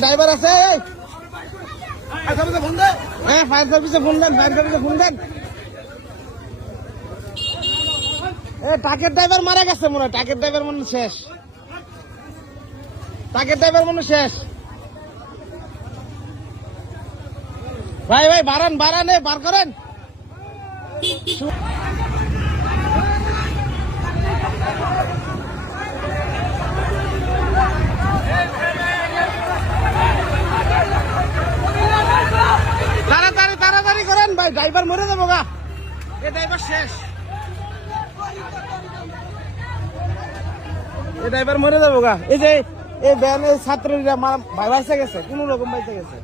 driver আছে হ্যাঁ fire সার্ভিসে ফোন দেন ট্রাকের ড্রাইভার মারা গেছে মনে হয় ট্রাকের ড্রাইভার মনে শেষ ভাই বাড়ান বার করেন তাড়াতাড়ি করেন ভাই ড্রাইভার মরে যাবো গা ড্রাইভার শেষ ড্রাইভার মরে যাবো গা এই যে এই ভ্যানের ছাত্রীরা ভাই বাইসে গেছে কোন রকম বাইসে গেছে